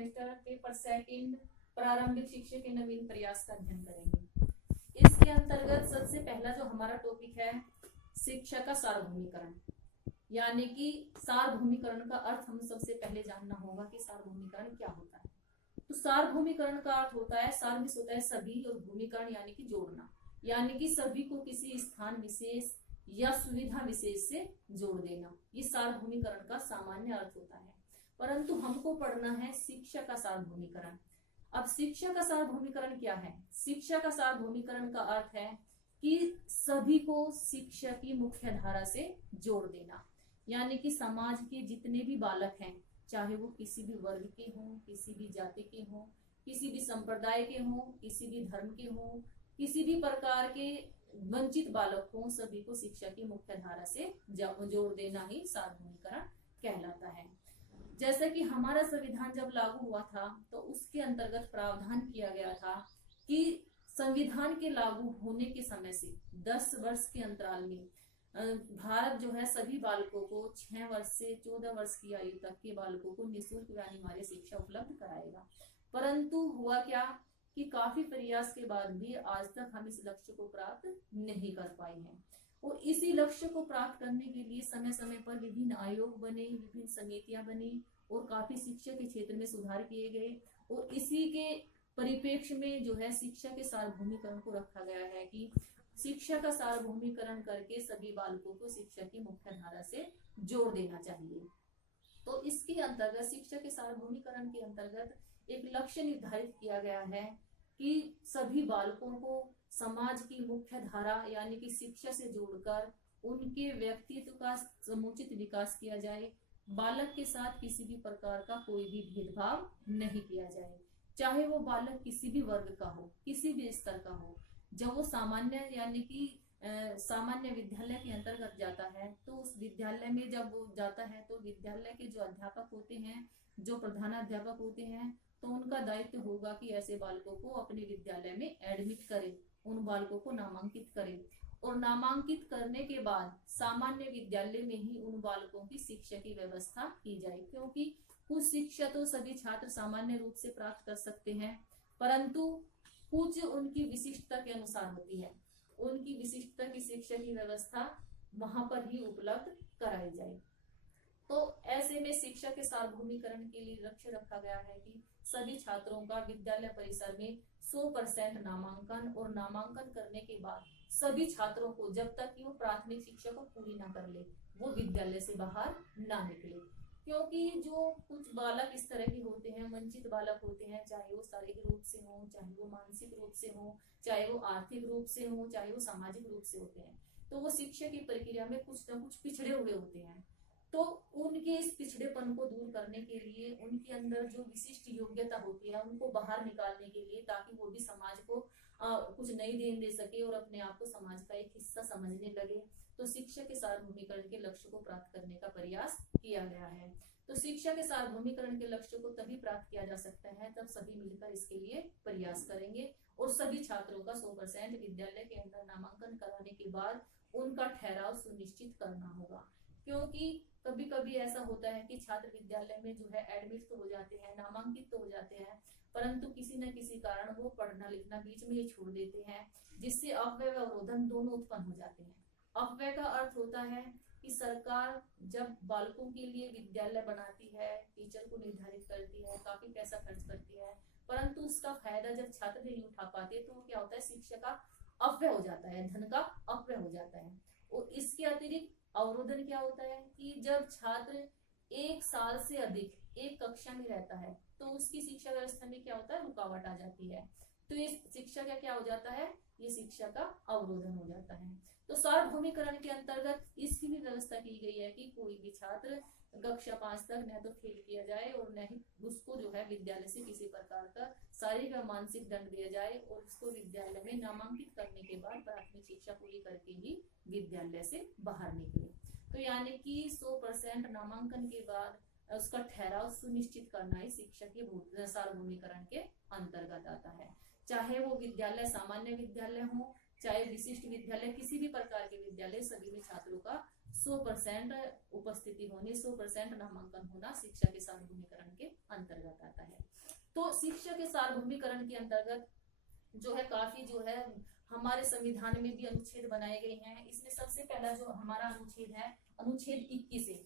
Semester paper second प्रारंभिक शिक्षा के नवीन प्रयास का अध्ययन करेंगे। इसके अंतर्गत सबसे पहला जो हमारा टॉपिक है शिक्षा का सार्वभौमिकरण, यानी कि सार्वभौमिकरण का अर्थ हमें सबसे पहले जानना होगा कि सार्वभौमिकरण क्या होता है। तो सार्वभौमिकरण का अर्थ होता है, सार्वभौमिक होता है सभी और भूमिकरण यानी कि जोड़ना, यानी कि सभी को किसी स्थान विशेष या सुविधा विशेष से जोड़ देना, ये सार्वभौमिकरण का सामान्य अर्थ होता है। परंतु हमको पढ़ना है शिक्षा का सार्वभौमिकरण। अब शिक्षा का सार्वभौमिकरण क्या है? शिक्षा का सार्वभौमिकरण का अर्थ है कि सभी को शिक्षा की मुख्य धारा से जोड़ देना, यानी कि समाज के जितने भी बालक हैं, चाहे वो किसी भी वर्ग के हों, किसी भी जाति के हों, किसी भी संप्रदाय के हों, किसी भी धर्म के हों, किसी भी प्रकार के वंचित बालक हों, सभी को शिक्षा की मुख्य धारा से जोड़ देना ही सार्वभौमिकरण कहलाता है। जैसे कि हमारा संविधान जब लागू हुआ था तो उसके अंतर्गत प्रावधान किया गया था कि संविधान के लागू होने के समय से 10 वर्ष के अंतराल में भारत जो है सभी बालकों को 6 वर्ष से 14 वर्ष की आयु तक के बालकों को निःशुल्क व अनिवार्य शिक्षा उपलब्ध कराएगा। परंतु हुआ क्या कि काफी प्रयास के बाद भी आज तक हम इस लक्ष्य को प्राप्त नहीं कर पाए हैं, और इसी लक्ष्य को प्राप्त करने के लिए समय समय पर विभिन्न आयोग बने, विभिन्न समितियां बनी और काफी शिक्षा के क्षेत्र में सुधार किए गए, और इसी के परिप्रेक्ष्य में जो है शिक्षा के सार्वभौमिकरण को रखा गया है कि शिक्षा का सार्वभौमिकरण करके सभी बालकों को शिक्षा की मुख्य धारा से जोड़ देना चाहिए। तो इसके अंतर्गत शिक्षा के सार्वभौमिकरण के अंतर्गत एक लक्ष्य निर्धारित किया गया है कि सभी बालकों को समाज की मुख्य धारा यानी कि शिक्षा से जोड़कर उनके व्यक्तित्व का समुचित विकास किया जाए। बालक के साथ किसी भी प्रकार का कोई भी भेदभाव नहीं किया जाए, चाहे वो बालक किसी भी वर्ग का हो, किसी भी स्तर का हो। जब वो सामान्य यानी कि सामान्य विद्यालय के अंतर्गत जाता है तो उस विद्यालय में जब वो जाता है तो विद्यालय के जो अध्यापक होते हैं, जो प्रधानाध्यापक होते हैं, तो उनका दायित्व होगा कि ऐसे बालकों को अपने विद्यालय में एडमिट करें, उन बालकों को नामांकित करें, और नामांकित करने के बाद सामान्य विद्यालय में ही उन बालकों की शिक्षा की व्यवस्था की जाए, क्योंकि कुछ शिक्षा तो सभी छात्र सामान्य रूप से प्राप्त कर सकते हैं, परंतु कुछ उनकी विशिष्टता के अनुसार होती है। उनकी विशिष्टता की शिक्षा की व्यवस्था वहां पर ही उपलब्ध कराई जाए। तो ऐसे में शिक्षा के सार्वभौमिकरण के लिए लक्ष्य रखा गया है कि सभी छात्रों का विद्यालय परिसर में 100% नामांकन, और नामांकन करने के बाद सभी छात्रों को जब तक कि वो प्राथमिक शिक्षा को पूरी ना कर ले वो विद्यालय से बाहर ना निकले, क्योंकि जो कुछ बालक इस तरह के होते हैं, वंचित बालक होते हैं, चाहे वो शारीरिक रूप से हो, चाहे वो मानसिक रूप से हो, चाहे वो आर्थिक रूप से हो, चाहे वो सामाजिक रूप से होते हैं, तो वो शिक्षा की प्रक्रिया में कुछ न कुछ पिछड़े हुए होते हैं। तो उनके इस पिछड़ेपन को दूर करने के लिए उनके अंदर जो विशिष्ट योग्यता होती है उनको बाहर निकालने के लिए, ताकि वो भी समाज को कुछ नई देन दे सके और अपने आप को समाज का एक हिस्सा समझने लगे, तो शिक्षा के सार्वभौमिकरण के लक्ष्य को प्राप्त करने का प्रयास किया गया है। तो शिक्षा के सार्वभौमिकरण के लक्ष्य को तभी प्राप्त किया जा सकता है तब सभी मिलकर इसके लिए प्रयास करेंगे, और सभी छात्रों का 100% विद्यालय के अंदर नामांकन कराने के बाद उनका ठहराव सुनिश्चित करना होगा। क्योंकि कभी कभी ऐसा होता है कि छात्र विद्यालय में जो है एडमिट तो हो जाते हैं, नामांकित तो हो जाते हैं, परंतु किसी न किसी कारण वो पढ़ना लिखना बीच में ही छोड़ देते हैं, जिससे अपव्यय व अवरोधन दोनों उत्पन्न हो जाते हैं। अपव्यय का अर्थ होता है कि सरकार जब बालकों के लिए विद्यालय बनाती है, टीचर को निर्धारित करती है, काफी पैसा खर्च करती है, परंतु उसका फायदा जब छात्र नहीं उठा पाते तो क्या होता है, शिक्षा का अपव्यय हो जाता है, धन का अपव्यय हो जाता है। और इसके अतिरिक्त अवरोधन क्या होता है कि जब छात्र 1 साल से अधिक एक कक्षा में रहता है तो उसकी शिक्षा व्यवस्था में क्या होता है, रुकावट आ जाती है, तो ये शिक्षा का क्या हो जाता है, ये शिक्षा का अवरोधन हो जाता है। तो सार्वभौमिकरण के अंतर्गत इसकी भी व्यवस्था की गई है कि कोई भी छात्र कक्षा 5 तक न तो फेल किया जाए और न ही उसको जो है विद्यालय से किसी प्रकार का शारीरिक व मानसिक दंड दिया जाए, और उसको विद्यालय में नामांकित करने के बाद प्राथमिक शिक्षा पूरी करके ही विद्यालय से बाहर निकले। तो यानी कि 100% नामांकन के बाद उसका ठहराव सुनिश्चित करना ही शिक्षा के सार्वभौमिकरण के अंतर्गत आता है। चाहे वो विद्यालय सामान्य विद्यालय हो, चाहे विशिष्ट विद्यालय, किसी भी प्रकार के विद्यालय, सभी में छात्रों का 100% उपस्थिति होनी, 100% नामांकन होना शिक्षा के सार्वभौमिकरण के अंतर्गत आता है। तो शिक्षा के सार्वभौमिकरण के अंतर्गत जो है काफी जो है हमारे संविधान में भी अनुच्छेद बनाए गए हैं। इसमें सबसे पहला जो हमारा अनुच्छेद है, अनुच्छेद 21 है।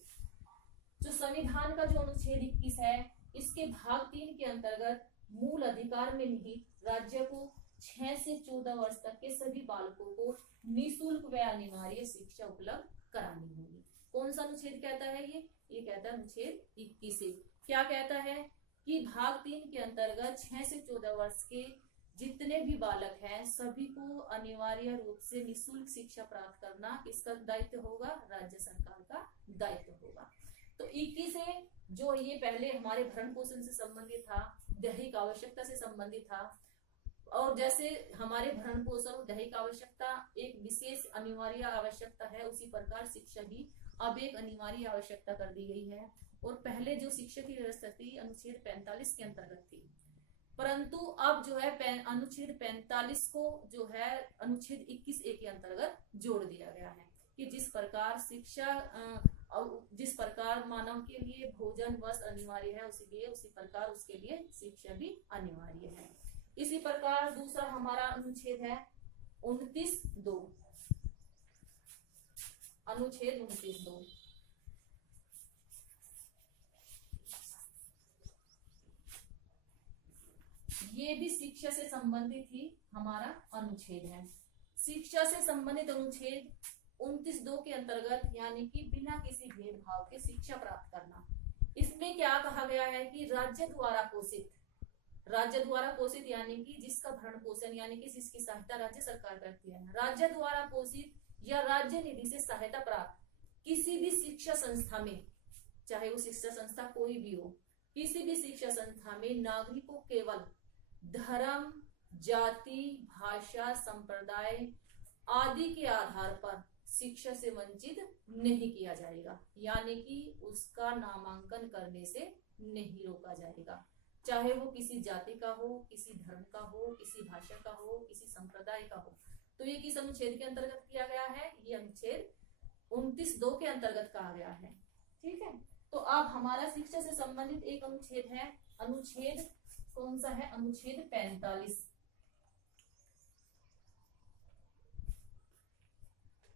जो संविधान का जो अनुच्छेद 21 है, इसके भाग 3 के अंतर्गत मूल अधिकार में निहित राज्य को 6 से 14 वर्ष तक के सभी बालकों को निःशुल्क व अनिवार्य शिक्षा उपलब्ध करानी होगी। कौन सा अनुच्छेद कहता है ये कहता है अनुच्छेद 21 से। क्या कहता है कि भाग 3 के अंतर्गत 6 से 14 वर्ष के जितने भी बालक हैं सभी को अनिवार्य रूप से निःशुल्क शिक्षा प्राप्त करना किसका दायित्व होगा? राज्य सरकार का दायित्व होगा। तो 21 से जो ये पहले हमारे भरण पोषण से संबंधित था, दैहिक आवश्यकता से संबंधित था, और जैसे हमारे भरण पोषण और दैहिक आवश्यकता एक विशेष अनिवार्य आवश्यकता है, उसी प्रकार शिक्षा भी अब एक अनिवार्य आवश्यकता कर दी गई है। और पहले जो शिक्षा की व्यवस्था थी अनुच्छेद 45 के अंतर्गत थी, परंतु अब जो है अनुच्छेद 45 को जो है अनुच्छेद 21A के अंतर्गत जोड़ दिया गया है कि जिस प्रकार शिक्षा जिस प्रकार मानव के लिए भोजन वस्त्र अनिवार्य है, उसी प्रकार उसके लिए शिक्षा भी अनिवार्य है। इसी प्रकार दूसरा हमारा अनुच्छेद है 29(2), अनुच्छेद 29(2। ये भी शिक्षा से संबंधित ही हमारा अनुच्छेद है। शिक्षा से संबंधित अनुच्छेद 29(2) के अंतर्गत यानी कि बिना किसी भेदभाव के शिक्षा प्राप्त करना। इसमें क्या कहा गया है कि राज्य द्वारा पोषित यानी कि जिसका भरण पोषण यानी कि जिसकी सहायता राज्य सरकार करती है, राज्य द्वारा पोषित या राज्य निधि से सहायता प्राप्त किसी भी शिक्षा संस्था में, चाहे वो शिक्षा संस्था कोई भी हो, किसी भी शिक्षा संस्था में नागरिकों केवल धर्म, जाति, भाषा, संप्रदाय आदि के आधार पर शिक्षा से वंचित नहीं किया जाएगा, यानी कि उसका नामांकन करने से नहीं रोका जाएगा, चाहे वो किसी जाति का हो, किसी धर्म का हो, किसी भाषा का हो, किसी संप्रदाय का हो। तो ये किस अनुच्छेद के अंतर्गत किया गया है? ये अनुच्छेद 29(2) के अंतर्गत कहा गया है। ठीक है, तो अब हमारा शिक्षा से संबंधित एक अनुच्छेद है, अनुच्छेद कौन सा है? अनुच्छेद 45।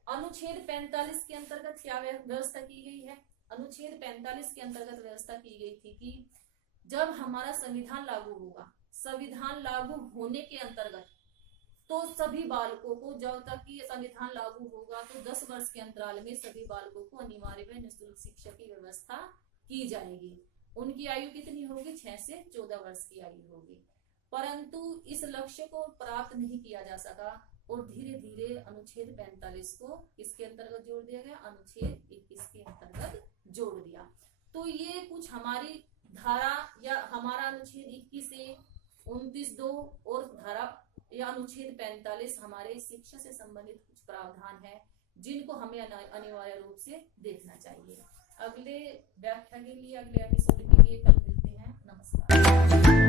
अनुच्छेद 45 के अंतर्गत क्या व्यवस्था की गई है? अनुच्छेद 45 के अंतर्गत व्यवस्था की गई थी कि जब हमारा संविधान लागू होगा, संविधान लागू होने के अंतर्गत तो सभी बालकों को, जब तक कि संविधान लागू होगा तो 10 वर्ष के अंतराल में सभी बालकों को अनिवार्य व निःशुल्क शिक्षा की व्यवस्था की जाएगी। उनकी आयु कितनी होगी? 6 से 14 वर्ष की आयु होगी। परंतु इस लक्ष्य को प्राप्त नहीं किया जा सका और धीरे धीरे अनुच्छेद 45 को किसके अंतर्गत जोड़ दिया गया? अनुच्छेद 21 के अंतर्गत जोड़ दिया। तो ये कुछ हमारी धारा या हमारा अनुच्छेद 21 से 29(2) और धारा या अनुच्छेद 45 हमारे शिक्षा से संबंधित कुछ प्रावधान है जिनको हमें अनिवार्य रूप से देखना चाहिए। अगले व्याख्या के लिए, अगले एपिसोड के लिए कल मिलते हैं। नमस्कार।